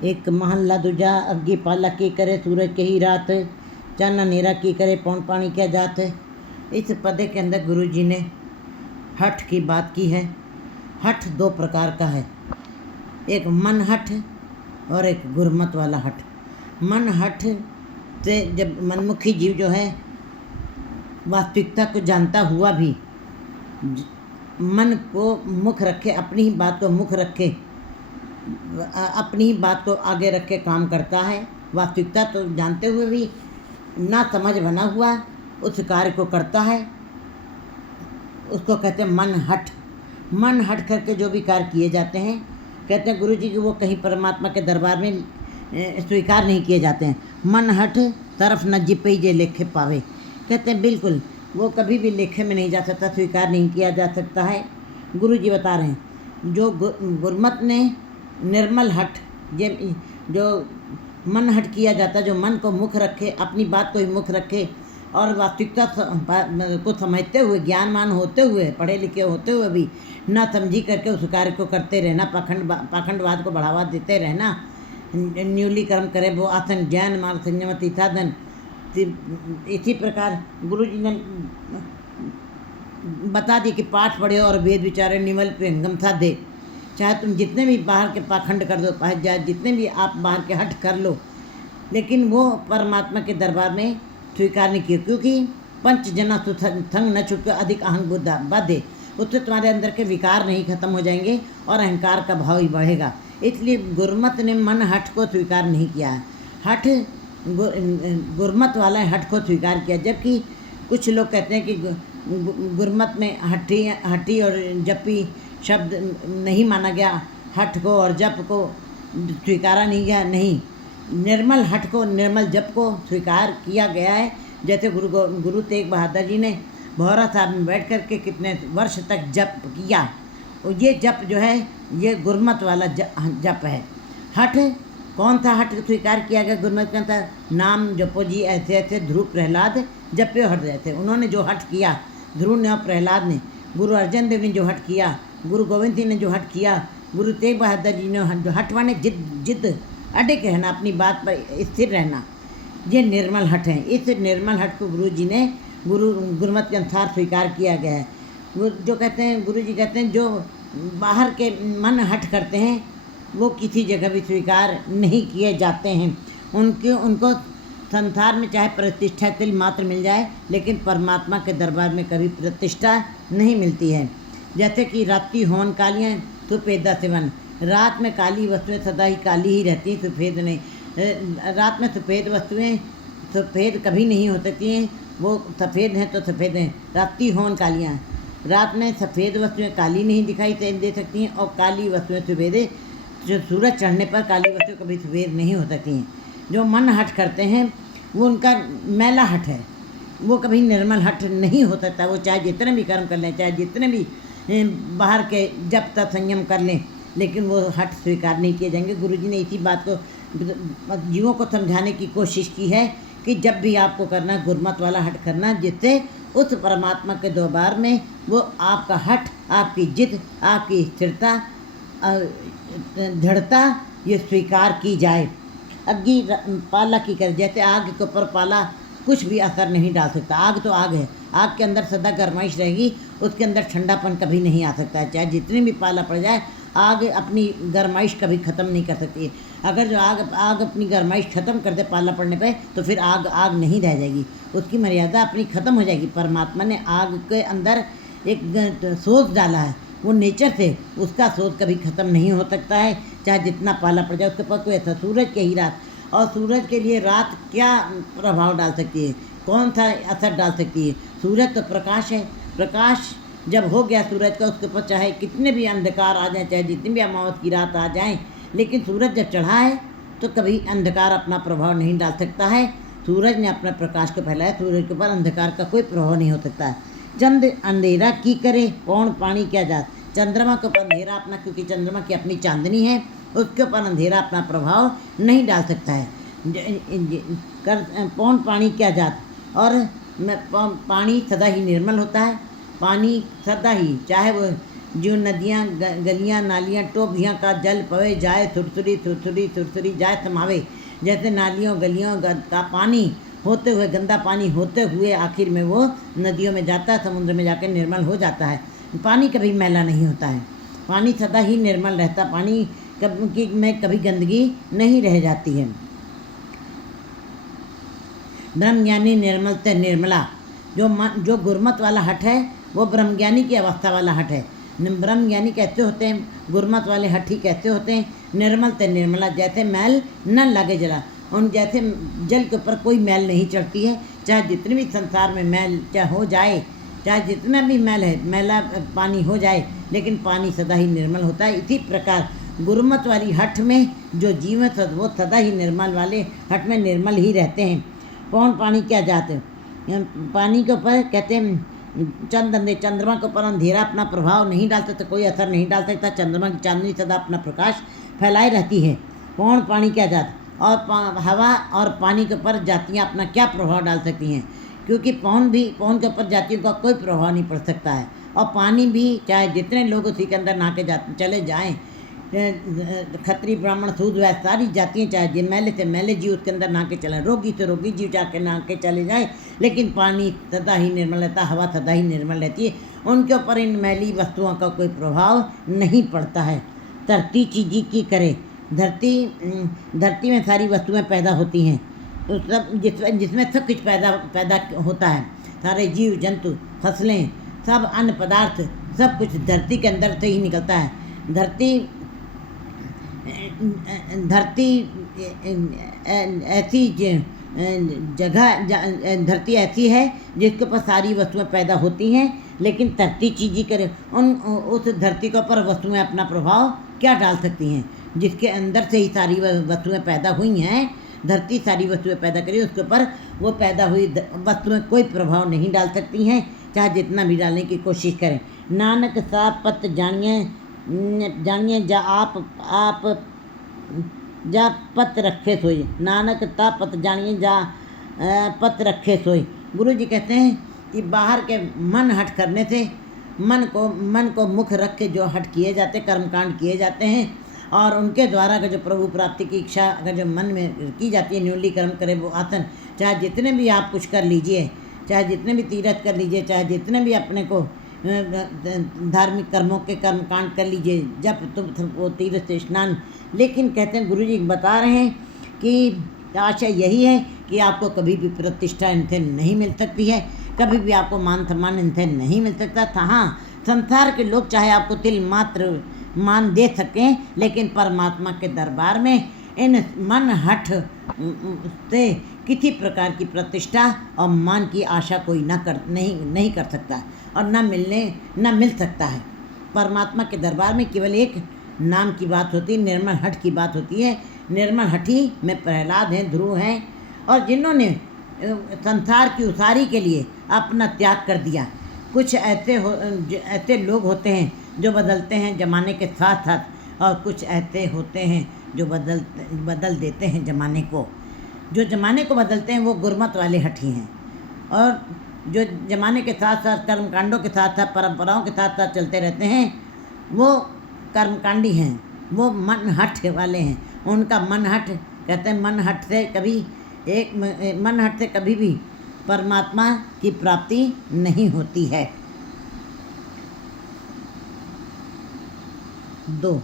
एक महल्ला दूजा अग्गी पाला की करे सूरज के ही रात, चाना नेरा की करे पौन पानी क्या जात। इस पदे के अंदर गुरु जी ने हठ की बात की है। हठ दो प्रकार का है, एक मन हठ और एक गुरमत वाला हठ। मन हठ से जब मनमुखी जीव जो है वास्तविकता को जानता हुआ भी मन को मुख रखे, अपनी ही बात को मुख रखे, अपनी ही बात को आगे रख के काम करता है। वास्तविकता तो जानते हुए भी ना समझ बना हुआ उस कार्य को करता है, उसको कहते हैं मन हठ। मन हट करके जो भी कार्य किए जाते हैं, कहते हैं गुरु जी कि वो कहीं परमात्मा के दरबार में स्वीकार नहीं किए जाते हैं। मन हठ तरफ न जिपे जे लेखे पावे, कहते हैं बिल्कुल वो कभी भी लेखे में नहीं जा सकता, स्वीकार नहीं किया जा सकता है। गुरु जी बता रहे हैं जो गुरमत ने निर्मल हट, जो मन हट किया जाता है, जो मन को मुख रखे, अपनी बात को ही मुख रखे और वास्तविकता को समझते हुए, ज्ञानमान होते हुए, पढ़े लिखे होते हुए भी ना समझी करके उस कार्य को करते रहना, पाखंडवाद को बढ़ावा देते रहना। न्यूली कर्म करे वो आसन जैन मार्ग संयमति साधन। इसी प्रकार गुरु जी ने बता दी कि पाठ पढ़े और वेद विचारे निमल पे हंगम साधे। चाहे तुम जितने भी बाहर के पाखंड कर दो, चाहे जितने भी आप बाहर के हट कर लो, लेकिन वो परमात्मा के दरबार में स्वीकार नहीं किए, क्योंकि पंच जना थंग न छुटकर अधिक अहंग बुद्धा बाधे। उससे तुम्हारे अंदर के विकार नहीं खत्म हो जाएंगे और अहंकार का भाव ही बढ़ेगा। इसलिए गुरमत ने मन हठ को स्वीकार नहीं किया है। हठ गुरमत वाला हठ को स्वीकार किया, जबकि कुछ लोग कहते हैं कि गुरमत में हठी और जपी शब्द नहीं माना गया, हठ को और जप को स्वीकारा नहीं गया। नहीं, निर्मल हठ को, निर्मल जप को स्वीकार किया गया है। जैसे गुरु तेग बहादुर जी ने भौरा साहब में बैठ कर के कितने वर्ष तक जप किया, और ये जप जो है ये गुरमत वाला जप है। हठ कौन सा हठ स्वीकार किया गया गुरमत का था? नाम जपो जी ऐसे ऐसे ध्रुव प्रहलाद जप्यो हृदय थे। उन्होंने जो हठ किया, ध्रुव ने और प्रहलाद ने, गुरु अर्जन देव ने जो हठ किया, गुरु गोविंद सिंह ने जो हठ किया, गुरु तेग बहादुर जी ने जो हठ माने जिद अडिग रहना, अपनी बात पर स्थिर रहना, ये निर्मल हठ है। इस निर्मल हठ को गुरु जी ने गुरमत के अनुसार स्वीकार किया गया है। जो कहते हैं गुरु जी कहते हैं जो बाहर के मन हठ करते हैं वो किसी जगह भी स्वीकार नहीं किए जाते हैं। उनको संसार में चाहे प्रतिष्ठा तिल मात्र मिल जाए, लेकिन परमात्मा के दरबार में कभी प्रतिष्ठा नहीं मिलती है। जैसे कि रात्रि होन कालियाँ सुफेदा सेवन, रात में काली वस्तुएं सदा ही काली ही रहती हैं, सफ़ेद नहीं। रात में सफ़ेद वस्तुएं सफ़ेद कभी नहीं हो सकती हैं, वो सफ़ेद हैं तो सफ़ेद हैं। रात्रि होन कालियाँ, रात में सफ़ेद वस्तुएं काली नहीं दिखाई दे सकती हैं, और काली वस्तुएं सफ़ेद, जो सूरज चढ़ने पर काली वस्तुएं कभी सफ़ेद नहीं हो सकती हैं। जो मन हट करते हैं वो उनका मैला हट है, वो कभी निर्मल हट नहीं हो सकता। वो चाहे जितने भी कर्म कर लें, चाहे जितने भी बाहर के जप तप संयम कर लें, लेकिन वो हट स्वीकार नहीं किए जाएंगे। गुरुजी ने इसी बात को जीवों को समझाने की कोशिश की है कि जब भी आपको करना गुरमत वाला हट करना, जिससे उस परमात्मा के दरबार में वो आपका हट, आपकी जिद, आपकी स्थिरता, दृढ़ता ये स्वीकार की जाए। अग्गी पाला की कर, जैसे आग के ऊपर पाला कुछ भी असर नहीं डाल सकता। आग तो आग है, आग के अंदर सदा गर्माइश रहेगी, उसके अंदर ठंडापन कभी नहीं आ सकता है। चाहे जितनी भी पाला पड़ जाए, आग अपनी गर्माइश कभी ख़त्म नहीं कर सकती है। अगर जो आग अपनी गर्माइश ख़त्म कर दे पाला पड़ने पे, तो फिर आग नहीं रह जाएगी, उसकी मर्यादा अपनी ख़त्म हो जाएगी। परमात्मा ने आग के अंदर एक सोच डाला है, वो नेचर से उसका सोच कभी ख़त्म नहीं हो सकता है, चाहे जितना पाला पड़ जाए उसके पास। कोई ऐसा सूरज के ही रात, और सूरज के लिए रात क्या प्रभाव डाल सकती है, कौन सा असर डाल सकती है? सूरज तो प्रकाश है, प्रकाश जब हो गया सूरज का, उसके ऊपर चाहे कितने भी अंधकार आ जाए, चाहे जितनी भी अमावस की रात आ जाए, लेकिन सूरज जब चढ़ा है तो कभी अंधकार अपना प्रभाव नहीं डाल सकता है। सूरज ने अपना प्रकाश को फैलाया, सूरज के ऊपर अंधकार का कोई प्रभाव नहीं हो सकता है। चंद अंधेरा की करे कौन पानी क्या जात, चंद्रमा के ऊपर अंधेरा अपना, क्योंकि चंद्रमा की अपनी चांदनी है, उसके ऊपर अंधेरा अपना प्रभाव नहीं डाल सकता है। कौन पानी क्या जात, और पानी सदा ही निर्मल होता है। पानी सदा ही, चाहे वो जो नदियाँ गलियाँ नालियाँ टोभियाँ का जल पवे जाए थुरथुरी थुरथुरी थुरथुरी जाए समावे। जैसे नालियों गलियों का पानी होते हुए, गंदा पानी होते हुए आखिर में वो नदियों में जाता है, समुद्र में जाकर निर्मल हो जाता है। पानी कभी मैला नहीं होता है, पानी सदा ही निर्मल रहता, पानी में कभी गंदगी नहीं रह जाती है। ब्रह्मज्ञानी निर्मल ते निर्मला, जो गुरमत वाला हठ है वो ब्रह्मज्ञानी की अवस्था वाला हठ है। ब्रह्मज्ञानी कैसे होते हैं, गुरमत वाले हठ ही कैसे होते हैं, निर्मल ते निर्मला, जैसे मैल न लगे जला, उन जैसे जल के ऊपर कोई मैल नहीं चढ़ती है। चाहे जितने भी संसार में मैल चाहे हो जाए, चाहे जितना भी मैल है, मैला पानी हो जाए, लेकिन पानी सदा ही निर्मल होता है। इसी प्रकार गुरमत वाली हठ में जो जीवन वो सदा ही निर्मल वाले हठ में निर्मल ही रहते हैं। कौन पानी क्या जाते, पानी के ऊपर कहते हैं चंद्रमा के ऊपर अंधेरा अपना प्रभाव नहीं डाल सकता, कोई असर नहीं डाल सकता। चंद्रमा की चांदनी सदा अपना प्रकाश फैलाए रहती है। कौन पानी क्या जात, और हवा और पानी के ऊपर जातियाँ अपना क्या प्रभाव डाल सकती हैं, क्योंकि पवन के ऊपर जातियों का कोई प्रभाव नहीं पड़ सकता है। और पानी भी चाहे जितने लोग उसी के अंदर नहा के चले जाएँ, खत्री ब्राह्मण सूद वैश्य सारी जातियाँ, चाहे जिन मैले से मैले जीव उसके अंदर नहा के चले, रोगी से रोगी जीव जाके नहा के चले जाए, लेकिन पानी सदा ही निर्मल रहता, हवा सदा ही निर्मल रहती है, उनके ऊपर इन मैली वस्तुओं का कोई प्रभाव नहीं पड़ता है। धरती चीज़ी की करे, धरती में सारी वस्तुएं पैदा होती हैं, तो सब जिसमें सब कुछ पैदा होता है, सारे जीव जंतु फसलें सब अन्न पदार्थ सब कुछ धरती के अंदर से ही निकलता है। धरती ऐसी जगह, धरती ऐसी है जिसके ऊपर सारी वस्तुएं पैदा होती हैं, लेकिन धरती चीज़ी करे, उस धरती के ऊपर वस्तुएं अपना प्रभाव क्या डाल सकती हैं, जिसके अंदर से ही सारी वस्तुएं पैदा हुई हैं। धरती सारी वस्तुएं पैदा करी, उसके ऊपर वो पैदा हुई वस्तुएं कोई प्रभाव नहीं डाल सकती हैं, चाहे जितना भी डालने की कोशिश करें। नानक सा पत जानिए जा पत रखे सोई, नानक ता पत जानिए जा पत रखे सोई। गुरु जी कहते हैं कि बाहर के मन हट करने से, मन को मुख रख के जो हट किए जाते, कर्मकांड किए जाते हैं, और उनके द्वारा अगर जो प्रभु प्राप्ति की इच्छा अगर जो मन में की जाती है, न्यूनली कर्म करे वो आसन, चाहे जितने भी आप कुछ कर लीजिए, चाहे जितने भी तीर्थ कर लीजिए, चाहे जितने भी अपने को धार्मिक कर्मों के कर्मकांड कर लीजिए, जब तुम वो तीर्थ स्नान, लेकिन कहते हैं गुरु जी बता रहे हैं कि आशा यही है कि आपको कभी भी प्रतिष्ठा इनसे नहीं मिल सकती है, कभी भी आपको मान सम्मान इनसे नहीं मिल सकता था। हाँ, संसार के लोग चाहे आपको तिल मात्र मान दे सकें, लेकिन परमात्मा के दरबार में इन मन हठ से किसी प्रकार की प्रतिष्ठा और मान की आशा कोई नहीं कर सकता, और न मिल सकता है। परमात्मा के दरबार में केवल एक नाम की बात होती है, निर्मल हठ की बात होती है। निर्मल हठी में प्रहलाद हैं, ध्रुव हैं, और जिन्होंने संसार की उसारी के लिए अपना त्याग कर दिया। कुछ ऐसे लोग होते हैं जो बदलते हैं ज़माने के साथ साथ, और कुछ ऐसे होते हैं जो बदल देते हैं ज़माने को। जो ज़माने को बदलते हैं वो गुरमत वाले हठी हैं, और जो ज़माने के साथ साथ कर्मकांडों के साथ साथ परंपराओं के साथ साथ चलते रहते हैं वो कर्मकांडी हैं, वो मन हट वाले हैं। उनका मन हट, कहते हैं मन हट से कभी भी परमात्मा की प्राप्ति नहीं होती है। 2